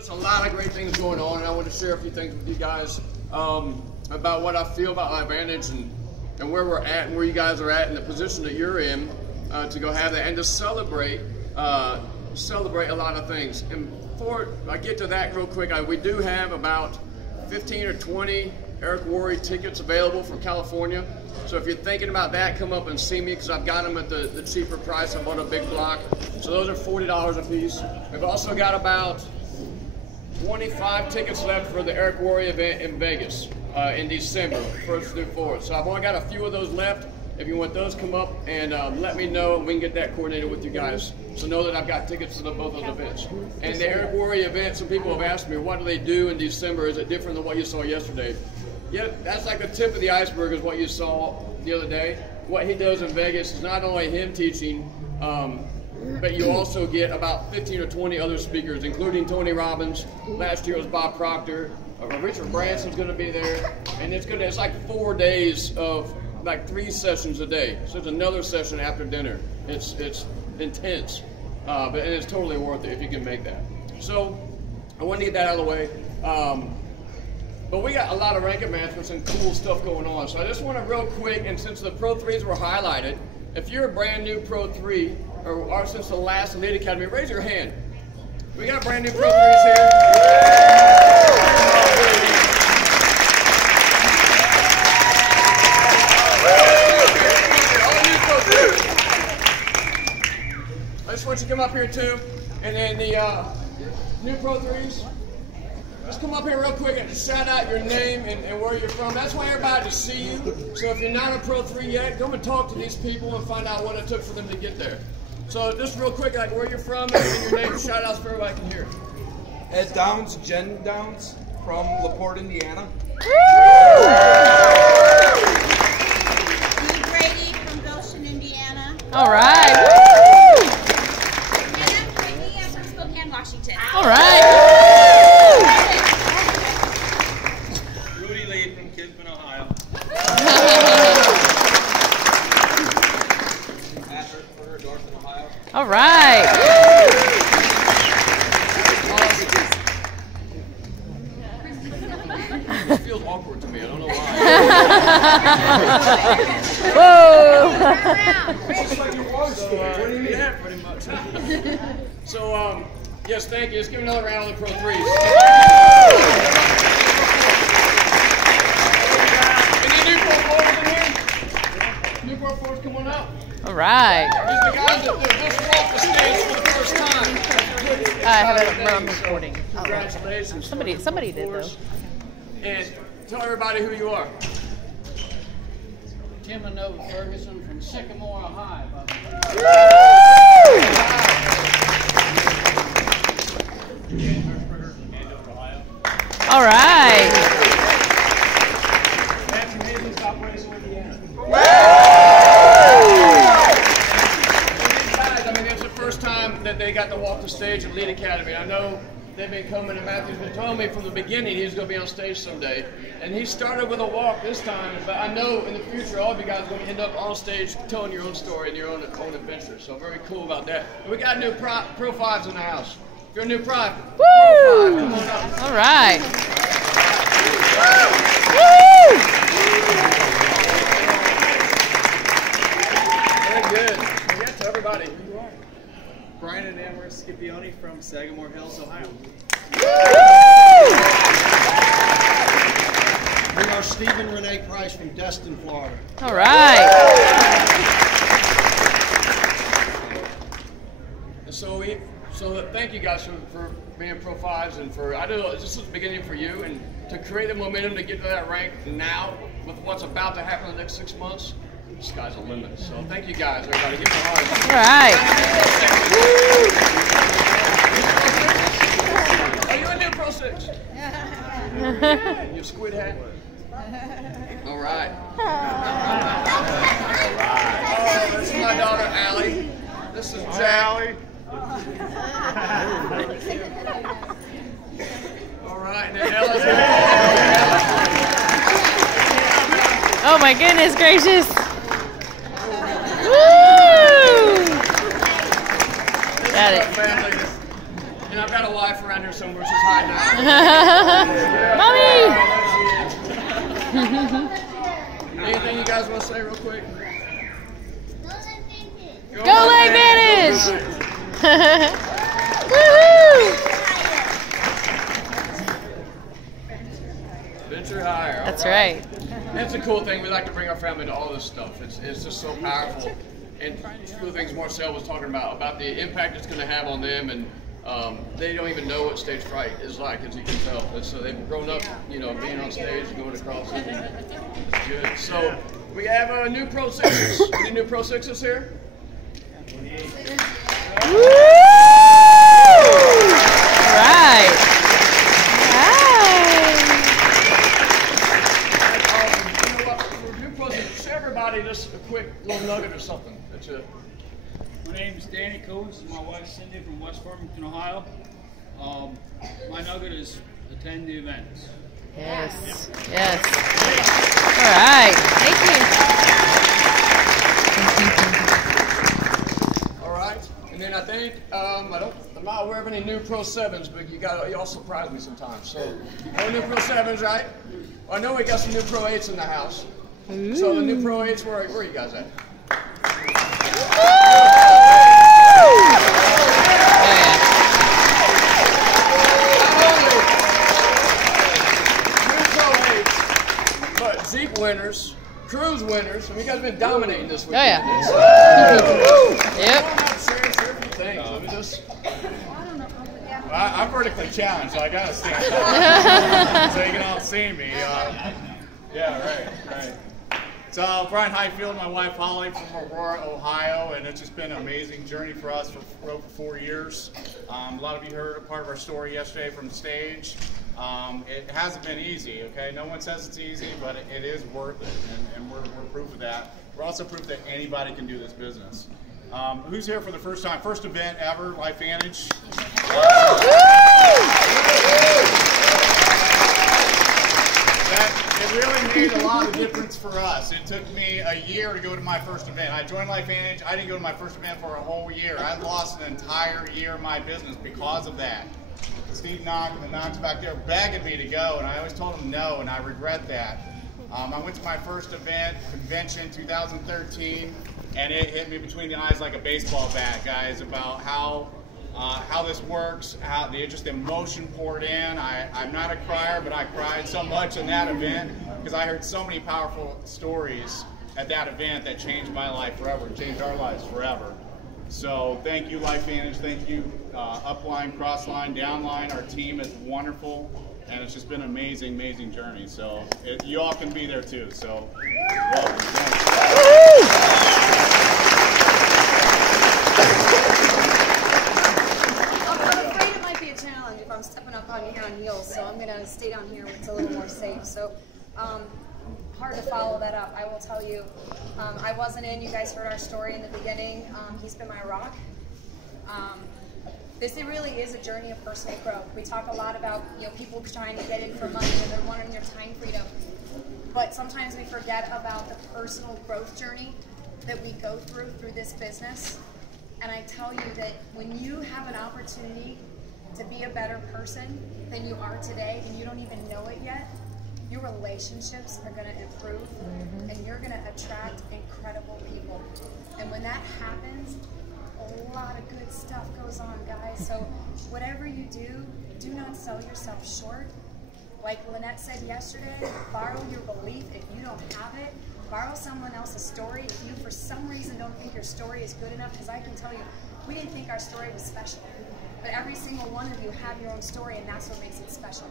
there's a lot of great things going on, and I want to share a few things with you guys about what I feel about Live Vantage and where we're at and where you guys are at and the position that you're in to go have that and to celebrate a lot of things. And before I get to that real quick, we do have about 15 or 20 Eric Worre tickets available from California. So if you're thinking about that, come up and see me because I've got them at the cheaper price. I bought a big block. So those are $40 a piece. We've also got about 25 tickets left for the Eric Worre event in Vegas in December, 1st through 4th. So I've only got a few of those left. If you want those, come up and let me know, and we can get that coordinated with you guys. So know that I've got tickets to both those events. And the Eric Worre event, some people have asked me, what do they do in December? Is it different than what you saw yesterday? Yeah, that's like the tip of the iceberg is what you saw the other day. What he does in Vegas is not only him teaching, but you also get about 15 or 20 other speakers, including Tony Robbins. Last year was Bob Proctor. Richard Branson's going to be there, and it's like 4 days of like 3 sessions a day. So it's another session after dinner. It's intense, and it's totally worth it if you can make that. So I want to get that out of the way. But we got a lot of rank advancements and cool stuff going on. So I just want to real quick, and since the Pro 3s were highlighted, if you're a brand new Pro 3, or since the last Elite Academy, raise your hand. We got brand new Pro 3s here. I just want you to come up here too. And then the new Pro 3s. Just come up here real quick and shout out your name and where you're from. That's why everybody to see you. So if you're not a Pro 3 yet, come and talk to these people and find out what it took for them to get there. So just real quick, like where you're from and your name, shout outs for everybody can hear. Ed Downs, Jen Downs from LaPorte, Indiana. Lee Brady from Goshen, Indiana. All right. And I'm Brittany. I'm from Spokane, Washington. All right. All right. It feels awkward to me. I don't know why. Whoa. Yeah, pretty much. So, yes, thank you. Let's give another round of the Pro 3s. Any new Pro 4s in here? New Pro 4s, come on up. All right. These are the guys that just walked the stage for the first time. I have it recording. Congratulations. Somebody did though. And tell everybody who you are. Tim and Nova Ferguson from Sycamore, Ohio. All right. That they got to walk the stage at Elite Academy. I know they've been coming, and Matthew's been telling me from the beginning he's going to be on stage someday. And he started with a walk this time, but I know in the future all of you guys are going to end up on stage telling your own story and your own adventure. So very cool about that. And we got new Pro 5s in the house. If you're a new Pro 5, come on up. All right. Very good. Yeah, to everybody. Who you are. Brian and Amber Scipione from Sagamore Hills, Ohio. We are Stephen Renee Price from Destin, Florida. All right. So thank you guys for being Pro 5s and for, I know this is the beginning for you, and to create the momentum to get to that rank now with what's about to happen in the next 6 months, the sky's the limit. So thank you guys, everybody. Give them a hard. All right. Are you a new Pro 6? Your squid hat? All right. Oh, this is my daughter, Allie. This is Jack. Allie. All right, and then Ella's here. Oh my goodness gracious. Woo! Got it. And I've got got a wife around here somewhere. She's hiding out. Mommy! Anything you guys want to say real quick? Go Lake Vantage! Woohoo! Venture higher. That's right. That's a cool thing. We like to bring our family to all this stuff. It's just so powerful. And a few of the things Marcel was talking about the impact it's going to have on them, and they don't even know what stage fright is like, as you can tell. And so they've grown up, being on stage and going across it. It's good. So we have new Pro 6s. Any new Pro 6s here? Woo! All right. Everybody, just a quick little nugget or something. My name is Danny Coates, my wife Cindy from West Farmington, Ohio. My nugget is attend the events. Yes. Yes. All right. Thank you. All right. And then I think I'm not aware of any new Pro 7s, but y'all surprise me sometimes. So no new Pro 7s, right? Well, I know we got some new Pro 8s in the house. Ooh. So the new Pro 8s, where are you guys at? New Pro 8s, but Jeep winners, Cruise winners. You guys have been dominating this weekend. Oh, yeah. Yep. Let me just... I'm vertically challenged, so I gotta stand up so you can all see me. Yeah, right. So Brian Highfield, my wife Holly from Aurora, Ohio, and it's just been an amazing journey for us for over 4 years. A lot of you heard a part of our story yesterday from the stage. It hasn't been easy, okay? No one says it's easy, but it is worth it, and we're proof of that. We're also proof that anybody can do this business. Who's here for the first time? First event ever, Life Vantage. It really made a lot of difference for us. It took me a year to go to my first event. I joined Life Vantage. I didn't go to my first event for a whole year. I lost an entire year of my business because of that. Steve Knock and the Knocks back there begging me to go, and I always told them no, and I regret that. I went to my first event, convention, 2013, and it hit me between the eyes like a baseball bat, guys, about how this works, how just the emotion poured in. I'm not a crier, but I cried so much in that event because I heard so many powerful stories at that event that changed my life forever, changed our lives forever. So thank you, Life Vantage. Thank you, upline, crossline, downline. Our team is wonderful, and it's just been an amazing, amazing journey. So you all can be there too. So welcome. Thanks. I'm stepping up on here on heels, so I'm going to stay down here where it's a little more safe. So hard to follow that up. I will tell you, I wasn't in. You guys heard our story in the beginning. He's been my rock. This really is a journey of personal growth. We talk a lot about people trying to get in for money and they're wanting their time freedom, but sometimes we forget about the personal growth journey that we go through this business. And I tell you that when you have an opportunity to be a better person than you are today and you don't even know it yet, your relationships are going to improve and you're going to attract incredible people. And when that happens, a lot of good stuff goes on, guys. So whatever you do not sell yourself short. Like Lynette said yesterday, borrow your belief if you don't have it. Borrow someone else's story if you for some reason don't think your story is good enough, because I can tell you, we didn't think our story was special. But every single one of you have your own story, and that's what makes it special.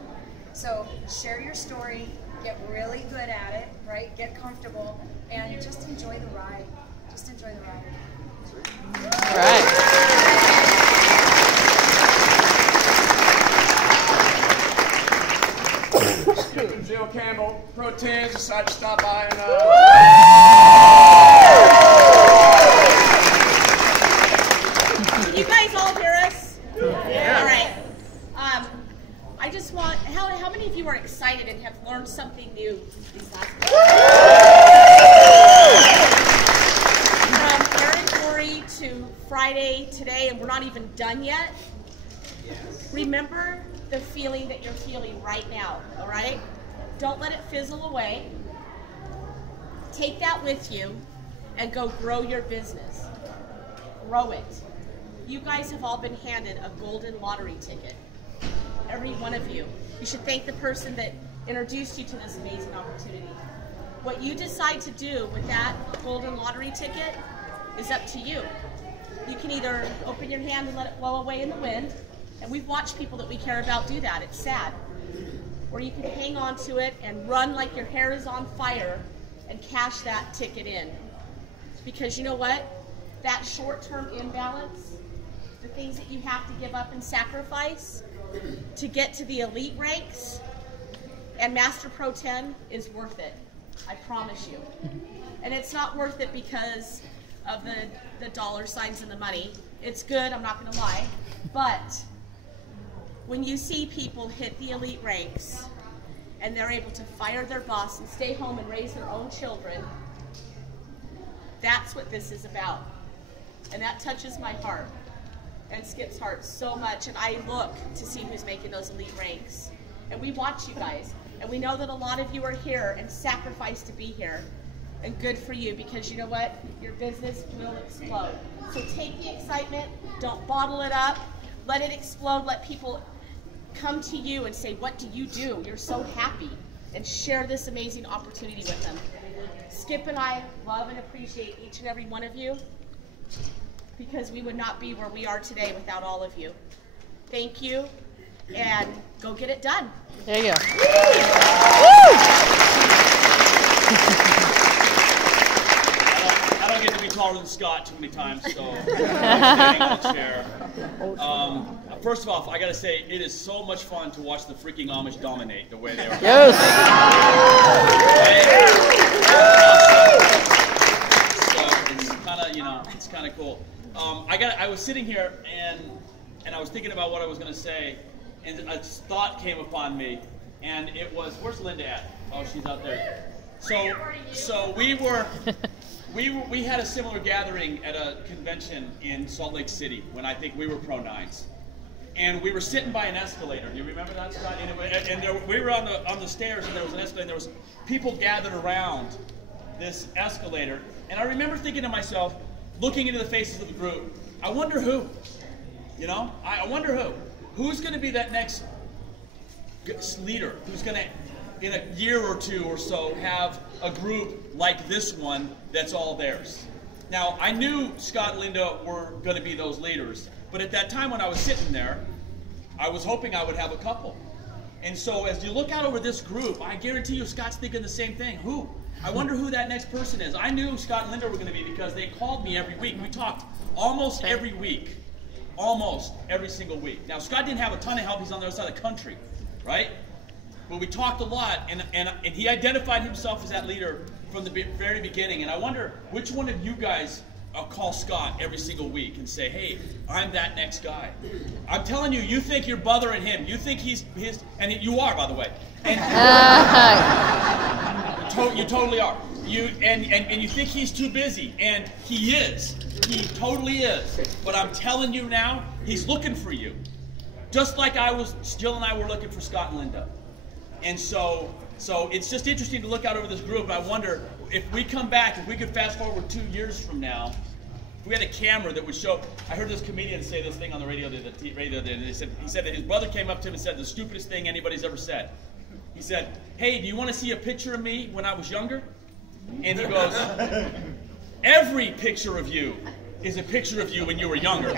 So share your story, get really good at it, right? Get comfortable, and just enjoy the ride. Just enjoy the ride. All right. Skip and Jill Campbell, Pro 10s, decided to stop by and Can you guys all hear us? Yeah. All right. I just want, how many of you are excited and have learned something new these last weeks? From territory to Friday today, and we're not even done yet. Remember the feeling that you're feeling right now, all right? Don't let it fizzle away. Take that with you and go grow your business. Grow it. You guys have all been handed a golden lottery ticket. Every one of you. You should thank the person that introduced you to this amazing opportunity. What you decide to do with that golden lottery ticket is up to you. You can either open your hand and let it blow away in the wind, and we've watched people that we care about do that. It's sad. Or you can hang on to it and run like your hair is on fire and cash that ticket in. Because you know what? That short-term imbalance, the things that you have to give up and sacrifice to get to the elite ranks and Master Pro 10 is worth it. I promise you. And it's not worth it because of the dollar signs and the money. It's good, I'm not going to lie. But when you see people hit the elite ranks and they're able to fire their boss and stay home and raise their own children, that's what this is about. And that touches my heart and Skip's heart so much. And I look to see who's making those elite ranks. And we watch you guys. And we know that a lot of you are here and sacrificed to be here. And good for you, because you know what? Your business will explode. So take the excitement, don't bottle it up, let it explode, let people come to you and say, what do you do? You're so happy. And share this amazing opportunity with them. Skip and I love and appreciate each and every one of you, because we would not be where we are today without all of you. Thank you, and go get it done. There you go. I don't get to be taller than Scott too many times, so I'm standing on the chair. First of all, I gotta say, it is so much fun to watch the freaking Amish dominate the way they are. Yes. So it's kind of, you know, it's kind of cool. I was sitting here and I was thinking about what I was gonna say, and a thought came upon me, and it was, where's Linda at? Oh, she's out there. So we had a similar gathering at a convention in Salt Lake City when I think we were Pro 9s. And we were sitting by an escalator. Do you remember that, Scott? And we were on the stairs, and there was an escalator, and there was people gathered around this escalator. And I remember thinking to myself, looking into the faces of the group, I wonder who. You know? I wonder who. Who's going to be that next leader who's going to, in a year or two or so, have a group like this one that's all theirs. Now, I knew Scott and Linda were going to be those leaders, but at that time when I was sitting there, I was hoping I would have a couple. And so as you look out over this group, I guarantee you Scott's thinking the same thing. Who? I wonder who that next person is. I knew Scott and Linda were going to be because they called me every week. We talked almost every week. Almost every single week. Now, Scott didn't have a ton of help. He's on the other side of the country, right? But we talked a lot, and he identified himself as that leader from the very beginning. And I wonder which one of you guys call Scott every single week and say, hey, I'm that next guy. I'm telling you, you think you're bothering him. You think he's his, and you are, by the way. And you totally are. And you think he's too busy, and he is. He totally is. But I'm telling you now, he's looking for you. Just like Jill and I were looking for Scott and Linda. And so it's just interesting to look out over this group, and I wonder if we come back, if we could fast forward 2 years from now, if we had a camera that would show. I heard this comedian say this thing on the radio the other day, and he said that his brother came up to him and said the stupidest thing anybody's ever said. He said, hey, do you want to see a picture of me when I was younger? And he goes, every picture of you is a picture of you when you were younger.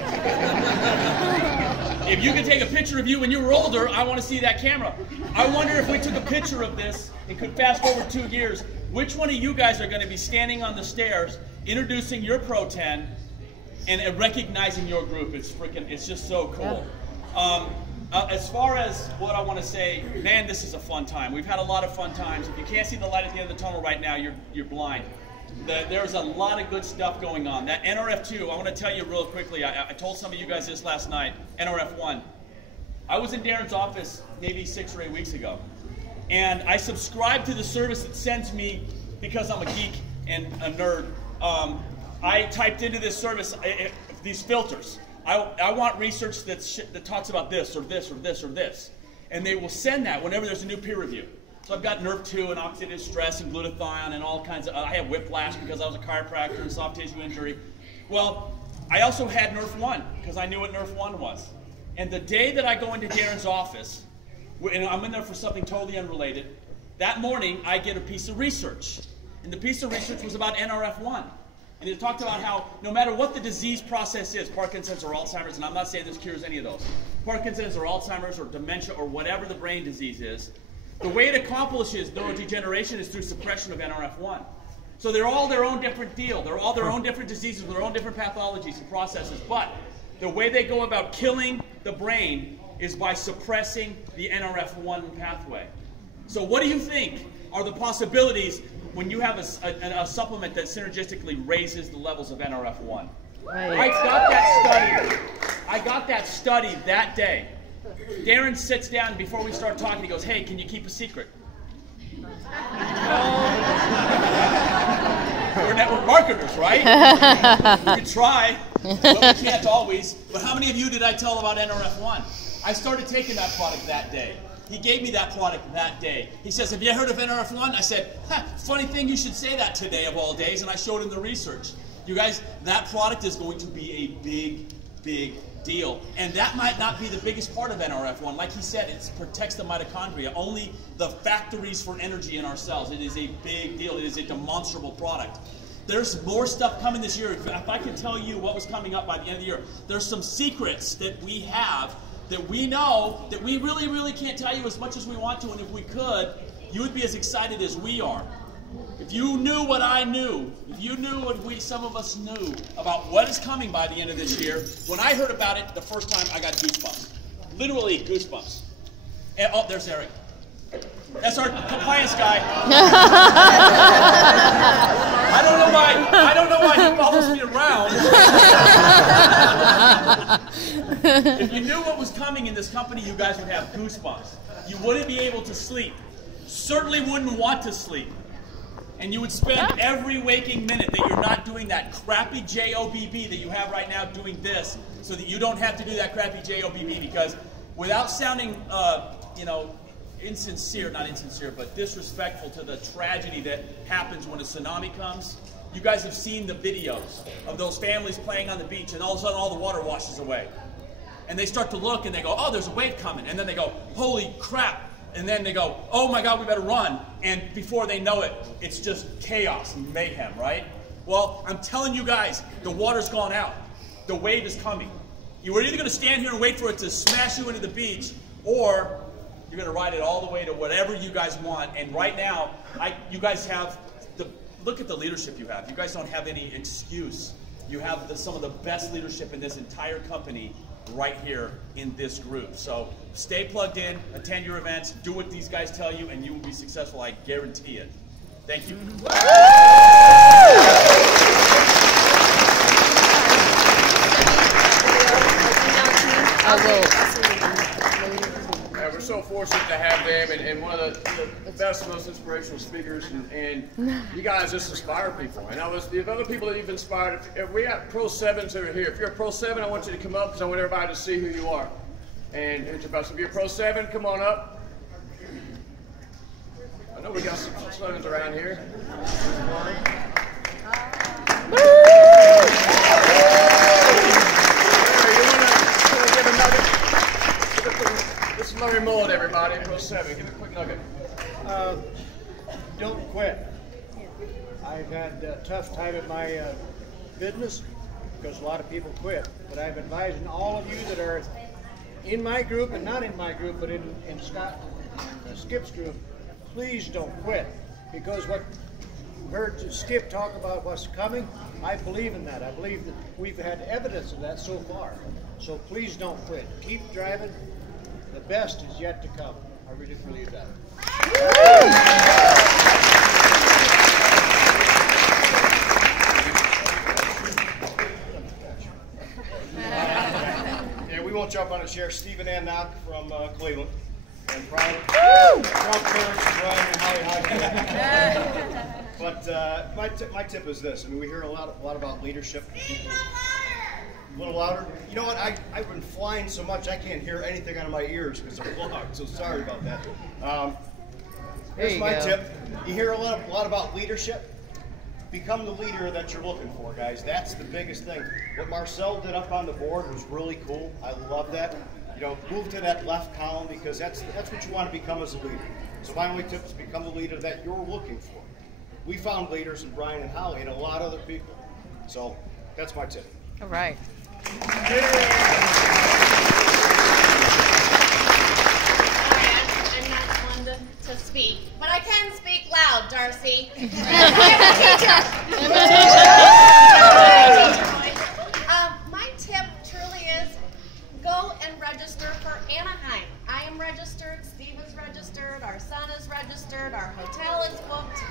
If you could take a picture of you when you were older, I want to see that camera. I wonder if we took a picture of this and could fast forward 2 years, which one of you guys are going to be standing on the stairs, introducing your Pro 10 and recognizing your group? It's just so cool. As far as what I want to say, man, this is a fun time. We've had a lot of fun times. If you can't see the light at the end of the tunnel right now, you're blind. There's a lot of good stuff going on. That NRF2, I want to tell you real quickly. I told some of you guys this last night. NRF1. I was in Darren's office maybe 6 or 8 weeks ago, and I subscribed to the service that sends me, because I'm a geek and a nerd. I typed into this service these filters. I want research that talks about this or this or this or this. And they will send that whenever there's a new peer review. So I've got NERV2 and oxidative stress and glutathione and all kinds of, I have whiplash because I was a chiropractor and soft tissue injury. Well, I also had NERV1 because I knew what NERV1 was. And the day that I go into Darren's office, and I'm in there for something totally unrelated, that morning I get a piece of research. And the piece of research was about NRF1. And it talked about how no matter what the disease process is, Parkinson's or Alzheimer's, and I'm not saying this cures any of those, Parkinson's or Alzheimer's or dementia or whatever the brain disease is, the way it accomplishes neurodegeneration is through suppression of NRF1. So they're all their own different deal. They're all their own different diseases with their own different pathologies and processes. But the way they go about killing the brain is by suppressing the NRF1 pathway. So what do you think are the possibilities when you have a supplement that synergistically raises the levels of NRF1? Right. I got that study that day. Darren sits down before we start talking. He goes, "Hey, can you keep a secret?" We're network marketers, right? We can try, but we can't always. But how many of you did I tell about NRF1? I started taking that product that day. He gave me that product that day. He says, "Have you heard of NRF1?" I said, "Funny thing you should say that today of all days," and I showed him the research. You guys, that product is going to be a big, big deal. And that might not be the biggest part of NRF1. Like he said, it protects the mitochondria, only the factories for energy in our cells. It is a big deal. It is a demonstrable product. There's more stuff coming this year. If I can tell you what was coming up by the end of the year, there's some secrets that we have that we know that we really, really can't tell you as much as we want to. And if we could, you would be as excited as we are. If you knew what I knew, if you knew what some of us knew about what is coming by the end of this year, when I heard about it the first time, I got goosebumps. Literally goosebumps. And, oh, there's Eric. That's our compliance guy. I don't know why he follows me around. If you knew what was coming in this company, you guys would have goosebumps. You wouldn't be able to sleep. Certainly wouldn't want to sleep. And you would spend every waking minute that you're not doing that crappy JOBB that you have right now doing this, so that you don't have to do that crappy JOBB, because without sounding, not insincere, but disrespectful to the tragedy that happens when a tsunami comes, you guys have seen the videos of those families playing on the beach, and all of a sudden all the water washes away. And they start to look and they go, "Oh, there's a wave coming." And then they go, "Holy crap." And then they go, "Oh my God, we better run." And before they know it, it's just chaos and mayhem, right? Well, I'm telling you guys, the water's gone out. The wave is coming. You are either going to stand here and wait for it to smash you into the beach, or you're going to ride it all the way to whatever you guys want. And right now, you guys have look at the leadership you have. You guys don't have any excuse. You have some of the best leadership in this entire company right here in this group. So stay plugged in, attend your events, do what these guys tell you, and you will be successful. I guarantee it. Thank you. We're so fortunate to have them, and one of the best, most inspirational speakers, and you guys just inspire people. And the other people that you've inspired, if we have Pro 7s that are here. If you're a Pro 7, I want you to come up because I want everybody to see who you are. And introduce. If you're a Pro 7, come on up. I know we got some Sevens around here. This is Larry Mullen, everybody. Pro 7. Give me a quick nugget. Don't quit. I've had a tough time at my business because a lot of people quit. But I'm advising all of you that are in my group and not in my group, but in Scott Skip's group, please don't quit. Because what you heard Skip talk about what's coming, I believe in that. I believe that we've had evidence of that so far. So please don't quit. Keep driving. The best is yet to come. I really believe that. Yeah, we won't jump on it. Sheriff Stephen Annock from Cleveland. And proud parents, Brian and Holly Hodgkin. But my tip is this. I mean, we hear a lot about leadership. A little louder. You know what? I've been flying so much I can't hear anything out of my ears because they're clogged. So sorry about that. Here's my tip. You hear a lot about leadership. Become the leader that you're looking for, guys. That's the biggest thing. What Marcel did up on the board was really cool. I love that. You know, move to that left column because that's what you want to become as a leader. So my only tip is become the leader that you're looking for. We found leaders in Brian and Holly and a lot of other people. So that's my tip. All right. I'm not one to speak, but I can speak loud, Darcy. My tip truly is go and register for Anaheim. I am registered, Steve is registered, our son is registered, our hotel is booked.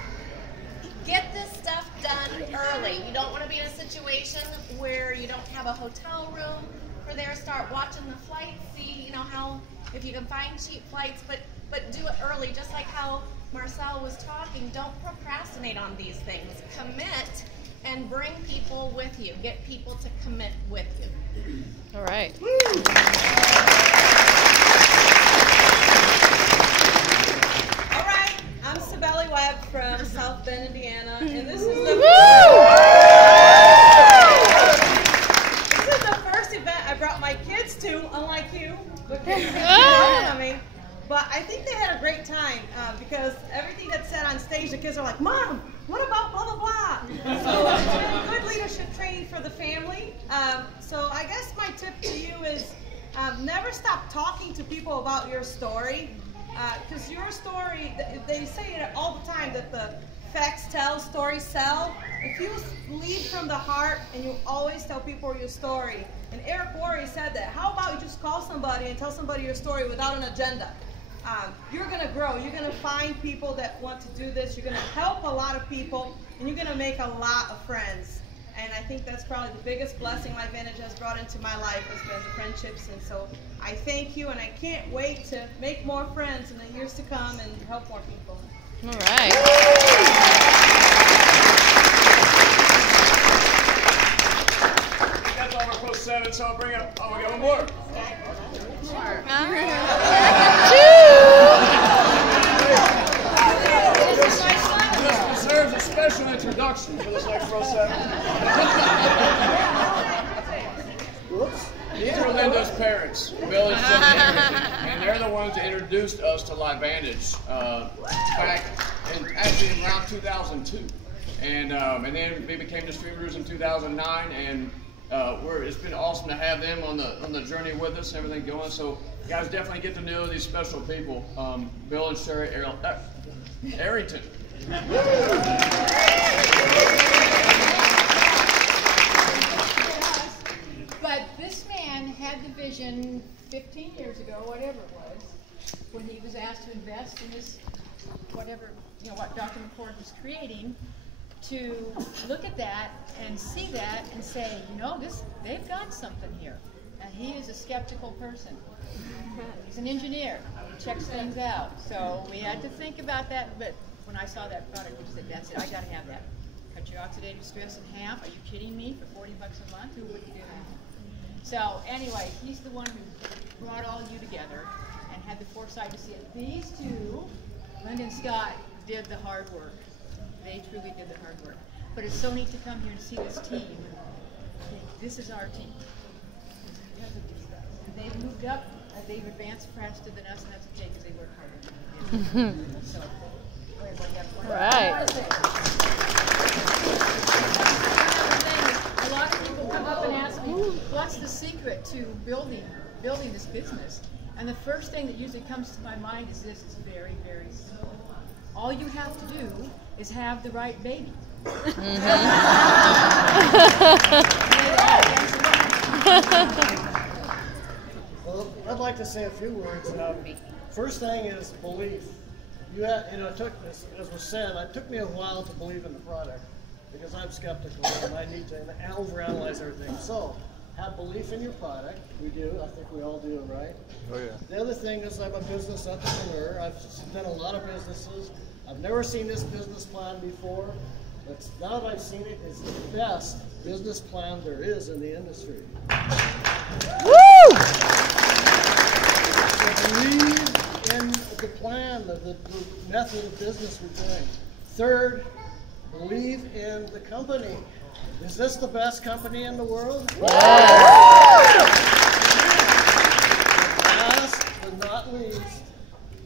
Get this stuff done early. You don't want to be in a situation where you don't have a hotel room for there. Start watching the flights, see, you know, how, if you can find cheap flights, but do it early, just like how Marcel was talking. Don't procrastinate on these things. Commit and bring people with you. Get people to commit with you. All right. All right, I'm Sabelli Webb from South Bend, Indiana, and this is the first event I brought my kids to, unlike you, but I think they had a great time because everything that's said on stage, the kids are like, Mom, what about blah, blah, blah? So good leadership training for the family. So I guess my tip to you is never stop talking to people about your story. Because your story, they say it all the time that the facts tell, stories sell. If you lead from the heart and you always tell people your story, and Eric Worre said that, how about you just call somebody and tell somebody your story without an agenda? You're going to grow. You're going to find people that want to do this. You're going to help a lot of people, and you're going to make a lot of friends. And I think that's probably the biggest blessing LifeVantage has brought into my life has been the friendships. And so I thank you, and I can't wait to make more friends in the years to come and help more people. All right. That's all we're close to 7, so I'll bring up. Oh, we got one more. This deserves a special introduction for this next row 7. These are Linda's parents, Bill and Cindy, and they're the ones that introduced us to LifeVantage back in around 2002. And then we became distributors in 2009, and it's been awesome to have them on the journey with us and everything going. So you guys definitely get to know these special people, Bill and Sherry Arrington. But this man had the vision 15 years ago, whatever it was, when he was asked to invest in this, whatever, what Dr. McCord was creating, to look at that and see that and say, they've got something here. And he is a skeptical person. He's an engineer. He checks things out. So we had to think about that, but when I saw that product, we just said, that's it, I gotta have that. Cut your oxidative stress in half. Are you kidding me? For $40 a month, who wouldn't do that? So anyway, he's the one who brought all you together and had the foresight to see it. These two, Linda and Scott, did the hard work. They truly did the hard work. But it's so neat to come here and see this team. This is our team. They've moved up, they've advanced faster than us, and that's okay because they work harder. So, right. A lot of people come up and ask me, what's the secret to building this business? And the first thing that usually comes to my mind is this: it's very, very simple. All you have to do is have the right baby. Well, I'd like to say a few words. First thing is belief. It took, as was said, it took me a while to believe in the product because I'm skeptical and I need to overanalyze everything. So, have belief in your product. We do. I think we all do, right? Oh yeah. The other thing is I'm a business entrepreneur. I've done a lot of businesses. I've never seen this business plan before, But now that I've seen it, it's the best business plan there is in the industry. Woo! So believe in the plan, the method of business we're doing. Third, believe in the company. Is this the best company in the world? Last but not least,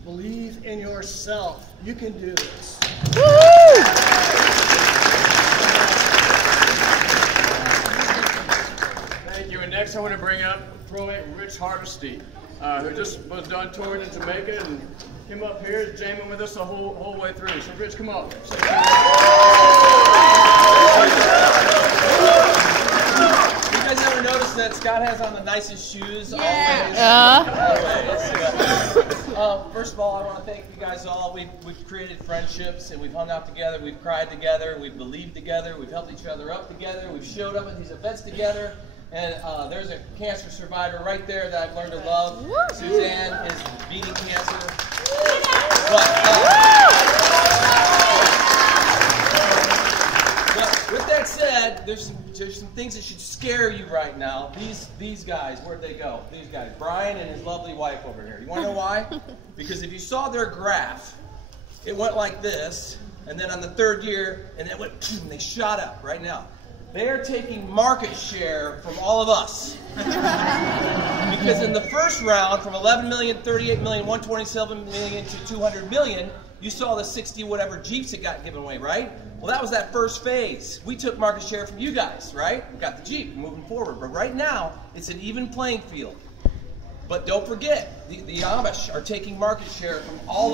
believe in yourself. You can do this. Thank you. And next I want to bring up Pro-Mate Rich Hardesty, who just was done touring in Jamaica and came up here, jamming with us the whole way through. So Rich, come on. You guys ever notice that Scott has on the nicest shoes always? First of all, I want to thank you guys all. We've created friendships and we've hung out together, we've cried together, we've believed together, we've helped each other up together, we've showed up at these events together. And there's a cancer survivor right there that I've learned to love. Suzanne is beating cancer. But with that said, there's some things that should scare you right now. These guys, where'd they go? These guys, Brian and his lovely wife over here. You want to know why? Because if you saw their graph, it went like this, and then on the third year, and it went, and they shot up right now. They're taking market share from all of us. Because in the first round, from 11 million, 38 million, 127 million to 200 million, you saw the 60 whatever Jeeps that got given away, right? Well, that was that first phase. We took market share from you guys, right? We got the Jeep moving forward. But right now, it's an even playing field. But don't forget, the Amish are taking market share from all of